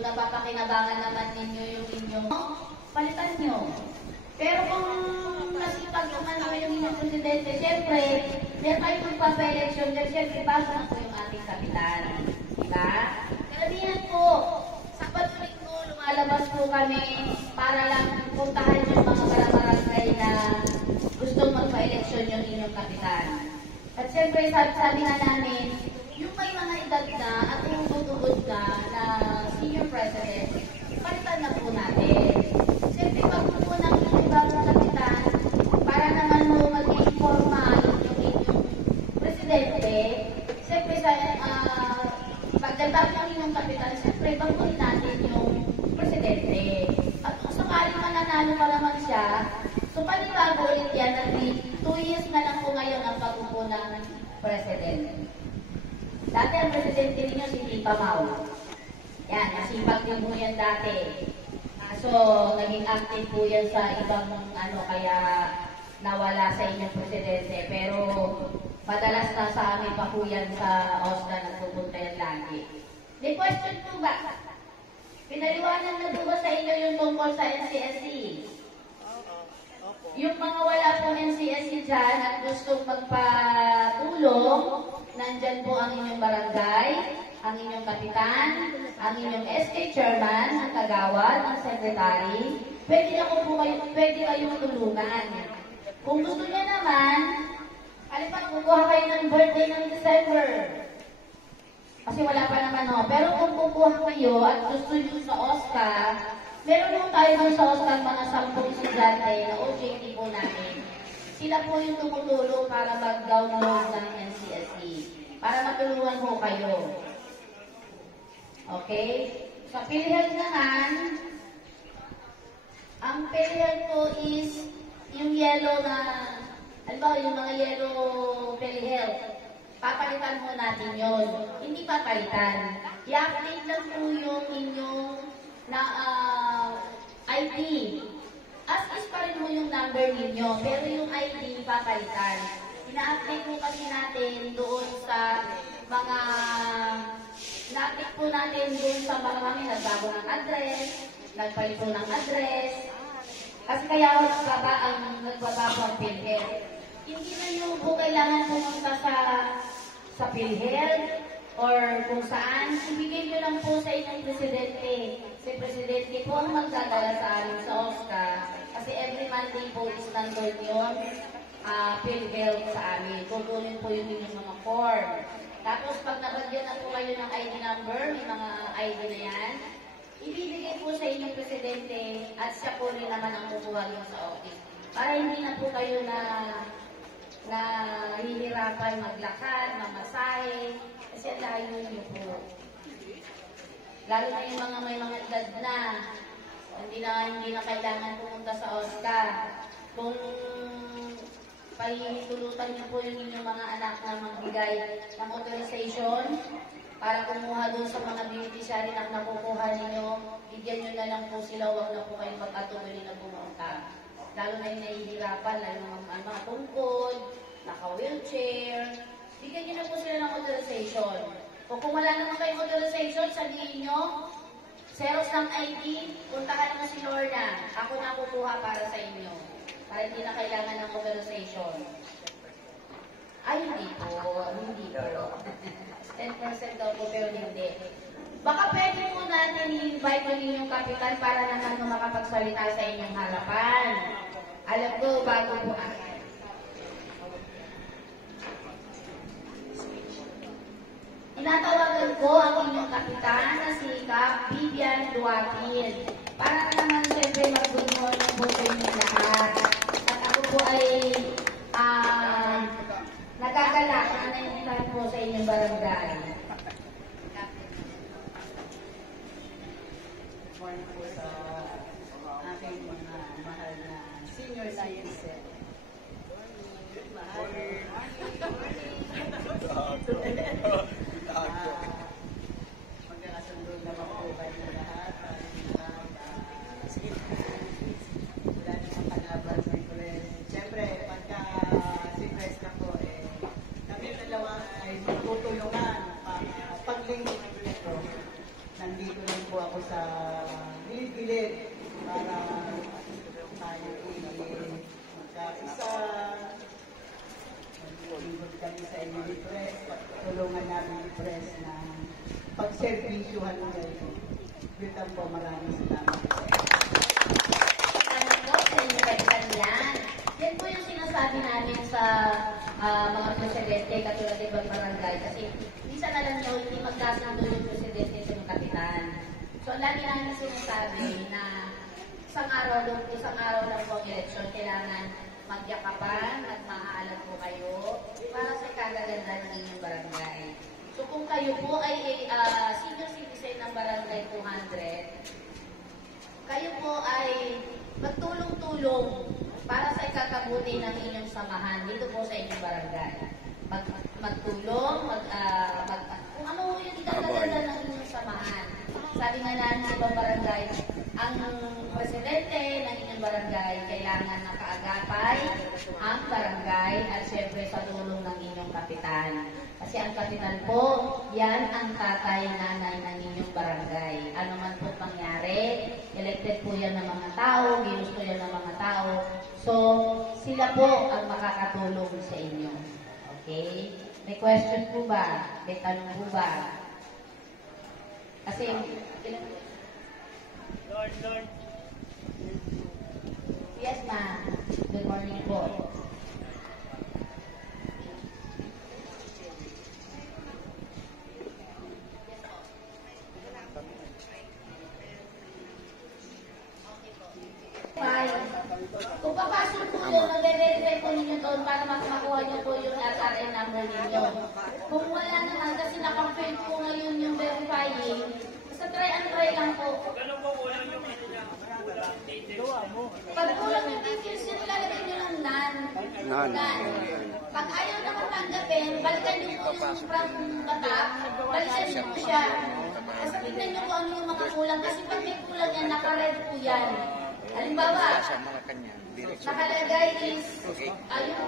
kung napapakinabangan naman ninyo yung inyong, palitan nyo. Pero kung masipag naman nyo yung inyong presidente, siyempre, meron kayo magpapa-election, siyempre, bago na po yung ating kapitan. Diba? Karamihan po, sa patuloy po, lumalabas po kami para lang puntahan yung mga barangay na gustong magpa-election yung inyong kapitan. At siyempre, sabi nga namin, yung may mga edad na at yung tutugod na senior president, palitan na po natin. Siyempre, pag po ng inyong bagong kapitan, para naman mo maging formal yung inyong presidente, siyempre, pagdating ng inyong kapitan, siyempre, baguhin natin yung presidente. At kung sakaling mananalo pa naman siya, so panibago ulit yan at 2 years na lang po ngayon ang pag-upo ng president. Dati ang presidente ninyo si Tita Mau. Yan, nasipag din po yan dati. So, naging active po yan sa ibang kaya nawala sa inyong presidente. Pero, madalas na sa amin pa po yan sa OSCA nagpupunta yan lagi. May question po ba? Pinaliwanag na po ba sa inyo yung tungkol sa NCSC? Yung mga wala pong NCSC dyan at gustong magpatulong, nandyan po ang inyong barangay, ang inyong kapitan, ang inyong SK chairman, ang kagawad, ang secretary. Pwede kayong tulungan. Kung gusto niya naman, alipat, kukuha kayo ng birthday ng December. Kasi wala pa naman ho. Pero kung kukuha kayo at gusto niyo sa OSCA, meron po tayo doon sa OSCA mga 10 estudyante na OJT po namin. Sila po yung tumutulong para mag-download ng NCSC. Para matulungan po kayo. Okay? Sa PhilHealth naman, ang PhilHealth po is yung yellow na, yung mga yellow PhilHealth. Papalitan mo natin yun. Hindi papalitan. I-update lang po yung inyong ID. As is pa rin mo yung number ninyo, pero yung ID papalitan. Ina-update po kasi natin doon sa mga na-update po natin doon sa mga kami nagbago ng address, nagpalit po ng address. Kasi kaya nagbabago ang PhilHealth. Hindi na nyo po kailangan pumunta sa PhilHealth or kung saan, ibigay nyo lang po sa inyong presidente. Si presidente po ang magdadala sa amin sa OSCA kasi every Monday po is nandun yun, PhilHealth sa amin. Kukunin po yung inyong mga form. Tapos pag nabagyan na po kayo ng ID number, may mga ID na yan, ibibigay po sa inyong presidente at siya po rin naman ang kukuha nyo sa office. Para hindi na po kayo na hihirapan maglakad, mamasahe, kasi ang layo nyo po. Lalo na yung mga may mga edad na, hindi na kailangan pumunta sa OSCA. Kung pahihintulutan niyo po yung inyong mga anak na magbigay ng authorization para kumuha doon sa mga beneficiary na nakukuha ninyo, bigyan nyo na lang po sila, huwag na po kayong magkatuloy na pumunta. Lalo na yung nahihirapan, lalo na mga tungkod, naka-wheelchair, bigyan nyo na po sila ng authorization. O kung wala naman kayong authorization, sabihin nyo, Xerox ng ID, puntahan mo si Lorna. Ako na kukuha para sa inyo. Para hindi na kailangan ng authorization. Ay, hindi po. Hindi po. 10% daw po, pero hindi. Baka pwede po natin i-invite mo ninyong kapitan para naman makapagsalita sa inyong harapan. Alam ko, bago po akin. Tinatawagan ko ang inyong kapitan na si Kap Vivian Duatin. Para naman siyempre mag-good morning po sa inyo lahat. At ako po ay nagagalak na naiintan po sa inyong barangay. Morning po sa aking mga mahal na senior citizen. Magkakasundo naman po kayo na lahat. Wala namang kalaban sa Ingles. Siyempre, pagka si Presca po, kami dalawa ay magtutulungan pag-lingkod nito. Nandito lang po ako sa bilid para tayo magkaisa. Lingkod kami sa inyo ni Press, tulungan namin ni Press na pagservisyuhan kayo. Bitan po, maraming salamat. Salamat po sa inyo yan. Yan po yung sinasabi namin sa mga presidente katulad ng ibang barangay kasi minsan na lang daw hindi magkasundo yung presidente sa yung kapitan. So lagi namin sinasabi na isang araw lang po ang eleksyon, kailangan magyakapan at mahaalam po kayo para sa kagaganda ng inyong barangay. So kung kayo po ay senior citizen ng barangay 200, kayo po ay magtulong-tulong para sa ikakabuti ng inyong samahan dito po sa inyong barangay. Magtulong, kung ano yung ikakaganda ng inyong samahan. Sabi nga namin sa ibang barangay, ang presidente ng inyong barangay kailangan nakaagapay ang barangay at syempre sa tulong ng inyong kapitan. Kasi ang kapitan po, yan ang tatay, nanay ng inyong barangay. Ano man po mangyari, elected po yan ng mga tao, ginusto yan ng mga tao. So, sila po ang makakatulong sa inyo. Okay? May question po ba? May tanong po ba? Kasi, Lord. Yes, ma'am. Good morning po. Kung papasok po yun, nag-verify po ninyo doon para makuha nyo po yung SRN number ninyo. Kung wala naman, kasi naka-fail po ngayon yung verifying, basta try and try lang po. Pag kulang yung details nyo, nilalagay nyo lang nan. Pag ayaw na matanggapin, balikan nyo po yung from the top, balikan nyo po siya. Kasi tignan nyo kung ano yung mga kulang, kasi pag may kulang yan, naka-red po yan. Halimbawa, nakalagay is yung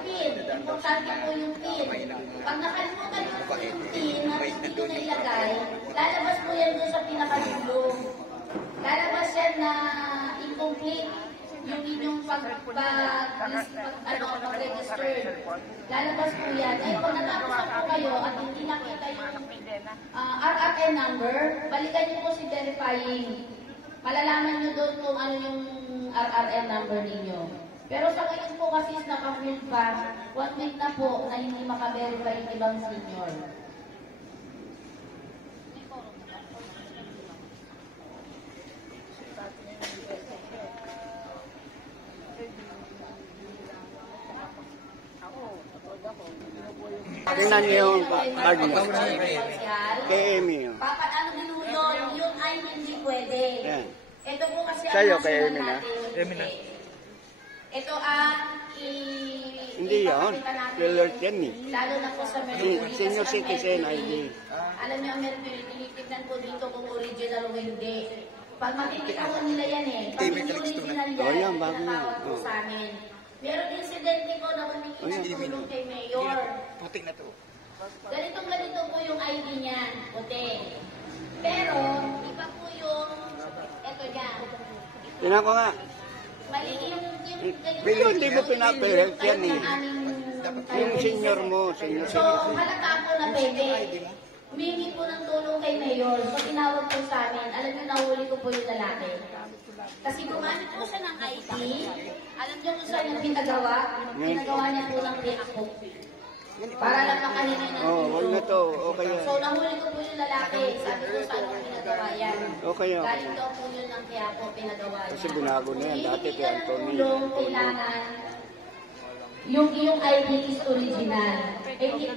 PIN. Importante po yung PIN. Pag nakalimutan nyo po yung PIN na hindi nyo nailagay, lalabas po yan doon sa pinakadulong. Lalabas yan na incomplete yung inyong pag-register. Lalabas po yan. Ay, kung natapos na po kayo at hindi nakita yung RRN number, balikan nyo po si verifying. Malalaman nyo doon kung ano yung RRN number ninyo. Pero sa ngayon po kasi naka-field pa, 1 week na po na hindi maka-verify yung ibang senior. Tingnan niyo yung card niyo. Kay Amy. Ano binulon, yung ay hindi pwede. Yan. Ito po kasi Sa'yo, ang kay nasunod Amy na. natin. Amy na. Ito ang Hindi yan. Alert yan eh. lalo na po sa Mercury. Senior Kasi ang citizen Mercury, ID. Alam niyo, ang Mercury, tinitignan po dito kung original o hindi. Pag makikita ko nila yan eh. Pag hindi original yan, Oh, yan, bago yan. tinatawag po Oh. sa amin. Meron insidente ko na humingi ng tulong kay Mayor. Puting na to. Ganito po yung ID niya, puti. Pero, iba po yung, eto dyan. Tingnan ko nga. Mali yung Pero hindi mo pinapirelt yan eh. Yung senior mo, senior So, citizen. halata po na pwede. Humingi po ng tulong kay Mayor. So, tinawag po sa amin. Alam niyo, nahuli ko po yung lalaki. Kasi gumamit po siya ng ID. Alam niyo kung saan yung pinagawa? Pinagawa niya po ng Facebook. Para lang makahingi ng Oh, wag na to. Okay yan. So, nahuli ko po yung lalaki. Sabi ko saan yung pinagawa yan. Okay yan. Galing daw po yun ng kaya po pinagawa niya. Kasi binago na yan. Dati kay Anthony. Kailangan yung iyong ID is original.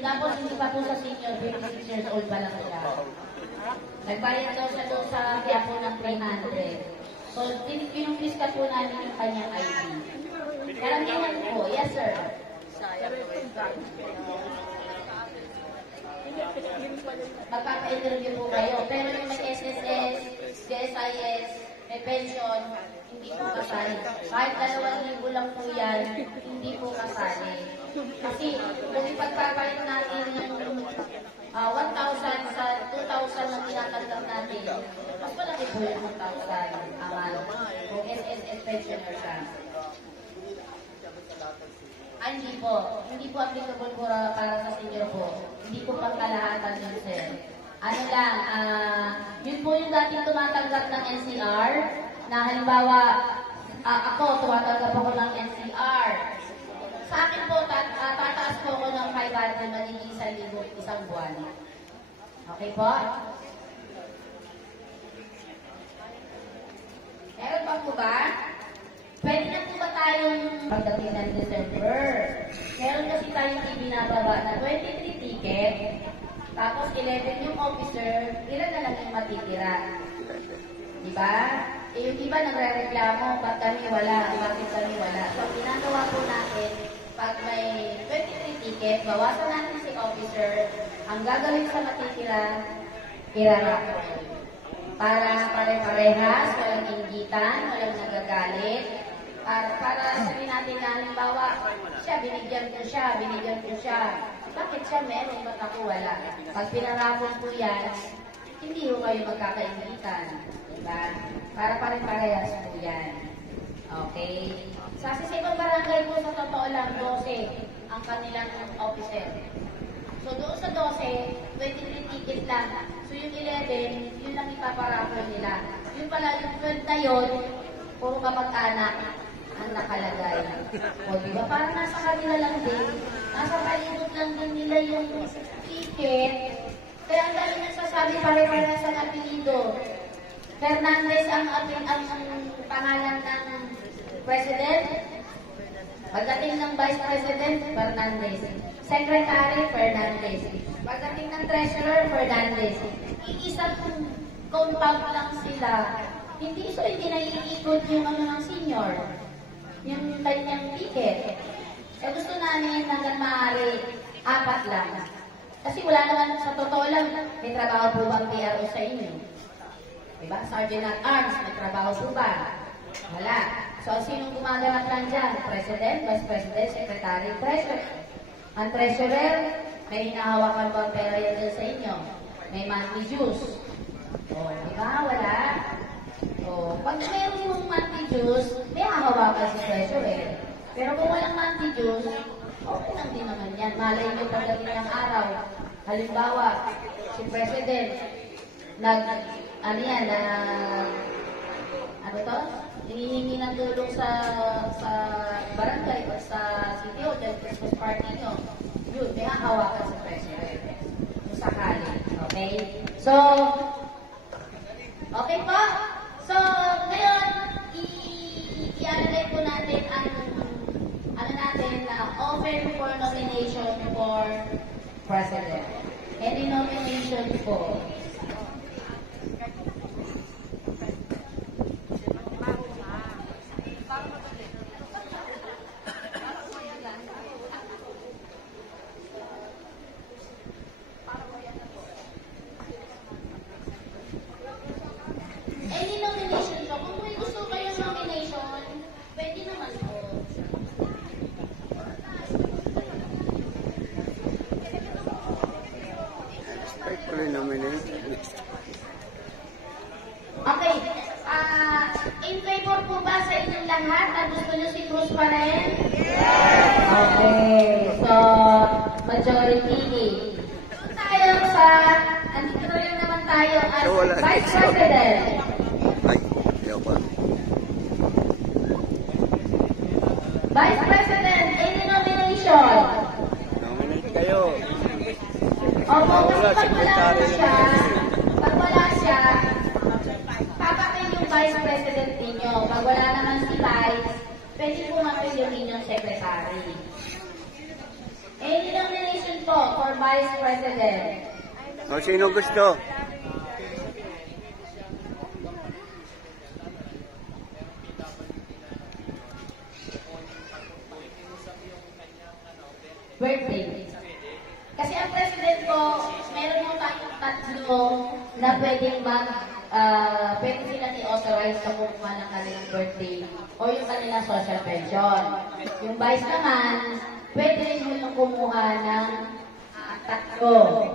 Tapos hindi pa po sa senior, 56 years old pa lang siya. Nagbayad daw siya doon sa kaya po ng 300. So, pinumpis ka po namin yung kanyang ID. Karamihan po, yes sir. Magpapa-interview po kayo. Pero yung may SSS, JSIS, may pension, hindi po kasali. Kahit 2,000 lang po yan, hindi po kasali. Kasi kung ipagpapalit natin yung 1,000 sa 2,000 na tinatanggap natin, mas malaki po yung a month. Kung SSS pensioner siya. Hindi po. Hindi po applicable po para sa senior po. Hindi po pangkalahatan yun, sir. Ano lang, yun po yung dating tumatanggap ng NCR, na halimbawa, ako, tumatanggap ako ng NCR. Sa akin po, tataas po ako ng 500, magiging 1,000 isang buwan. Okay po? Meron pa po ba? Pwede na po ba tayong pagdating ng December? Meron kasi tayong ibinababa na 23 ticket, tapos 11 yung officer, ilan na lang yung matitira? Diba? Eh, yung iba nagre-reklamo, ba't kami wala, bakit kami wala? So, ginagawa po natin, pag may 23 ticket, bawasan natin si officer, ang gagawin sa matitira, irarap. Para pare-parehas, walang inggitan, walang nagagalit, para sabihin natin na halimbawa, siya, binigyan ko siya. Bakit siya meron, ba't ako wala? Pag pinarapon po yan, hindi ho kayo magkakaingitan. Diba? Para pare-parehas po yan. Okay? Sa sisibang barangay po, sa totoo lang, 12 ang kanilang officer. So doon sa 12, 23 ticket lang. So yung 11, yun lang ipaparapon nila. Yung pala, yung 12 na yun, puro kamag-anak ang nakalagay. O diba? Parang nasa kanila lang din. Nasa palibot lang din nila yung ticket. Kaya ang dami nagsasabi pare-parehas ang apelido. Fernandez ang pangalan ng president. Pagdating ng vice president, Fernandez. Secretary, Fernandez. Pagdating ng treasurer, Fernandez. Iisang compound lang sila. Hindi naiikot yung ng senior. Yung kanyang ticket. Eh gusto namin hanggang maaari 4 lang. Kasi wala naman, sa totoo lang, may trabaho po bang PRO sa inyo? Diba? Sergeant at Arms, may trabaho po ba? Wala. So, sinong gumaganap lang dyan? President, Vice President, Secretary, Treasurer. Ang Treasurer, may hinahawakan bang pera yan sa inyo? May monthly dues. O, diba? Wala. So, pag meron yung monthly dues, may hahawakan si Treasurer. Pero kung walang monthly dues, okay lang din naman yan. Malay nyo pagdating ng araw. Halimbawa, si President, hinihingi ng tulong sa barangay o sa city o dahil Christmas party nyo. Yun, may hahawakan sa President. Kung sakali. Okay? So, okay po? So, ngayon, i-alagay po natin ang open for nomination for President. Any nomination po? Any nomination po? Kung may gusto kayong nomination, pwede naman po. Okay. In favor po ba sa inyong lahat na gusto nyo si Cruz pa rin? Okay. So, majority. Tayo sa, andito na lang naman tayo as Vice President. Ay, yawa. Vice President, any nomination? Nominate kayo. Opo, kasi pag wala siya, papapil yung Vice President ninyo. Pag wala naman si Vice, pwede po mapil yung inyong Secretary. Any nomination po for Vice President? O, sino gusto? Birthday. Kasi ang President po, meron yung tatlo na pwedeng pwede sila ni-authorize sa kumuha ng kanilang birthday o yung kanilang social pension. Yung Vice naman, pwede rin yung kumuha ng tatlo.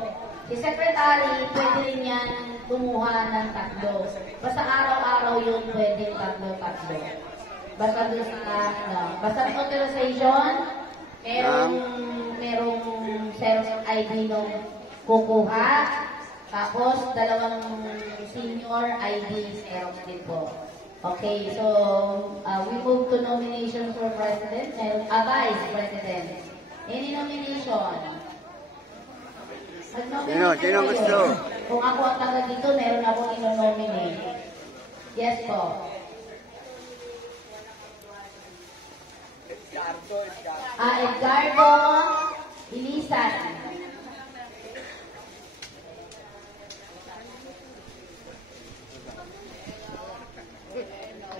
Si Secretary, pwede rin yan kumuha ng tatlo. Basta araw-araw yun pwedeng tatlo-tatlo. Basta doon sa, basta may authorization, merong Xerox ID nung kukuha, tapos dalawang senior ID Xerox din po. Okay, so we move to nomination for President and Vice President. Any nomination? Sino gusto? Kung ako ang taga dito, meron akong ino-nominate. Yes po. Edgardo Ilisan.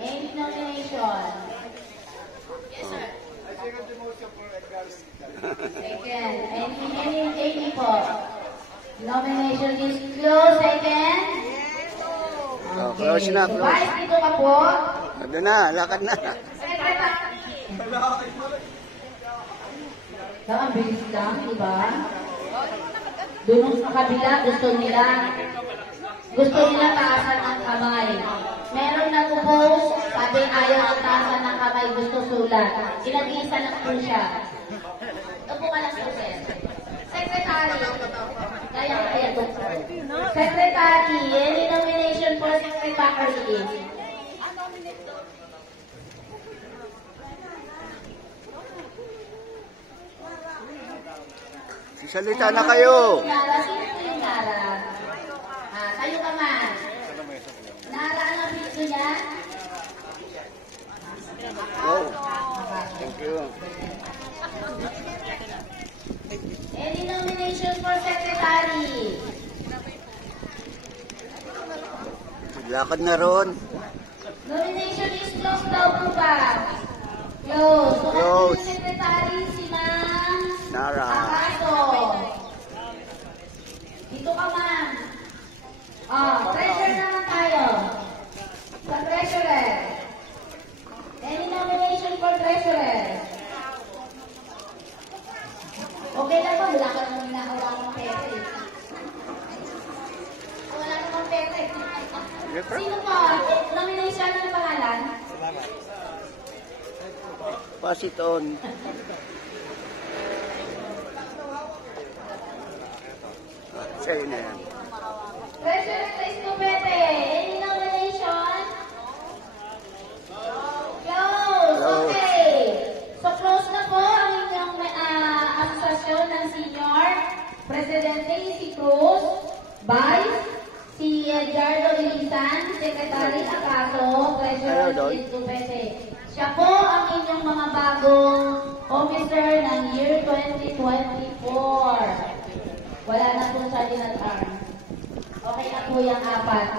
Any nomination? Yes, sir. Second. Any po? Nomination is closed. Second. Oh, close na, close. Vice, dito ka po. Doon na, lakad na. Secretary. Ang bilis lang, di ba? Doon sa kabila, gusto nila taasan ang kamay. Meron nag-post, sabi ayaw ang taasan ng kamay, gusto sulat. Ilag-isa na po siya. Upo ka lang, sir. Secretary. Kaya to. Secretary, any nomination for secretary? Salita na kayo. Nara, sino po yung Nara? Kayo ka man. Nara, ano ang video niya? Oh, thank you. Any nomination for secretary? Lakad na ron. Nomination is closed daw po ba? Close. So, Close. yung secretary, si Ma'am Nara. Akaso. Dito ka, ma'am. Treasurer naman tayo. Sa treasurer. Any nomination for treasurer? Okay lang ba? Wala ka naman nakawakang pera eh. Wala naman pera eh. Sino po? Nomination ng pangalan? Pass it on. Sa'yo na yan. Treasurer Chris Copete. Any nomination? Close. Okay. So close na po ang inyong asosasyon ng senior Presidente si Cruz, Vice, si Edgardo Ilisan, Secretary Akaso, Treasurer Chris Copete. Siya po ang inyong mga bagong officer ng year 2024. Wala na po sa dinat arms. Okay na po yung apat.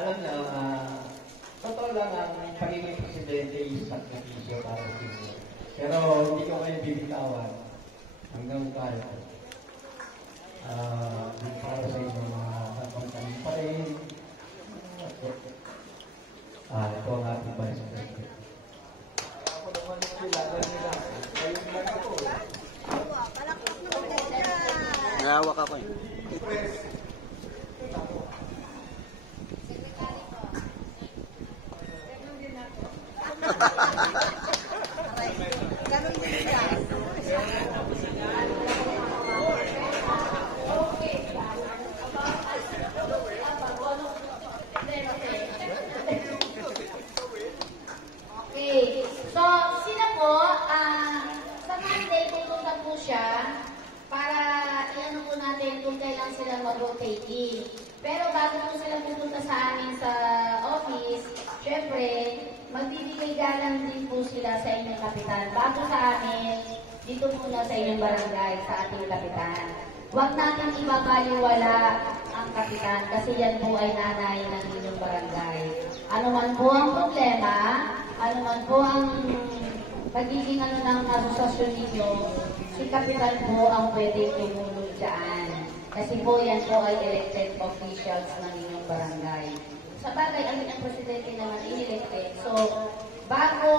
Alam niyo, totoo lang ang pagiging presidente is sakripisyo para sa inyo. Pero hindi ko kayo bibitawan hanggang kaya. Para sa inyo mga kapangkaling pa rin. Ito ang ating vice president. Ako naman kailangan nila. Nahawak ako eh. Okay. So, sila po, sa Monday, pupunta po siya para i-ano po natin kung kailan sila mag-rotating. Pero bago po sila pupunta sa amin sa office, syempre, magbibigay galang din po sila sa inyong kapitan. Bago sa amin, dito muna sa inyong barangay, sa ating kapitan. Huwag natin ibabaliwala ang kapitan kasi yan po ay nanay ng inyong barangay. Ano man po ang problema, ano man po ang pagiging ng asosasyon ninyo, si kapitan po ang pwede tumulong dyan. Kasi po yan po ay elected officials ng inyong barangay. Sa bagay, ang inyong presidente naman inelected. So, bago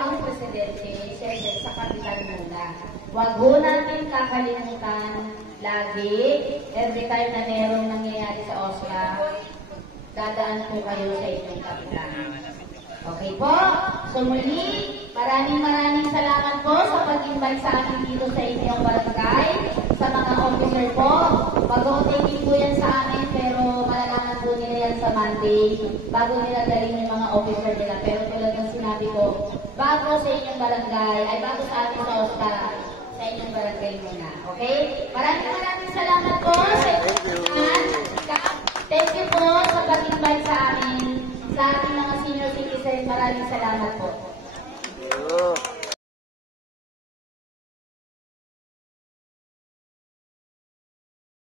ang presidente, siyempre sa kapitan muna. Huwag ho natin kakalimutan lagi, every time na merong nangyayari sa OSCA, dadaan po kayo sa inyong kapitan. Okay po? So muli, maraming salamat po sa pag-invite sa akin dito sa inyong barangay, sa mga officer po. Mag-o-taking po yan sa amin, pero malalaman po nila yan sa Monday, bago nila dalhin yung mga officer nila. Pero tulad ng sinabi ko, bago sa inyong barangay, ay bago sa atin sa OSCA, sa inyong barangay muna. Okay? Maraming salamat po sa inyong Thank you po sa pag-invite sa amin, sa ating mga senior citizen. Maraming salamat po.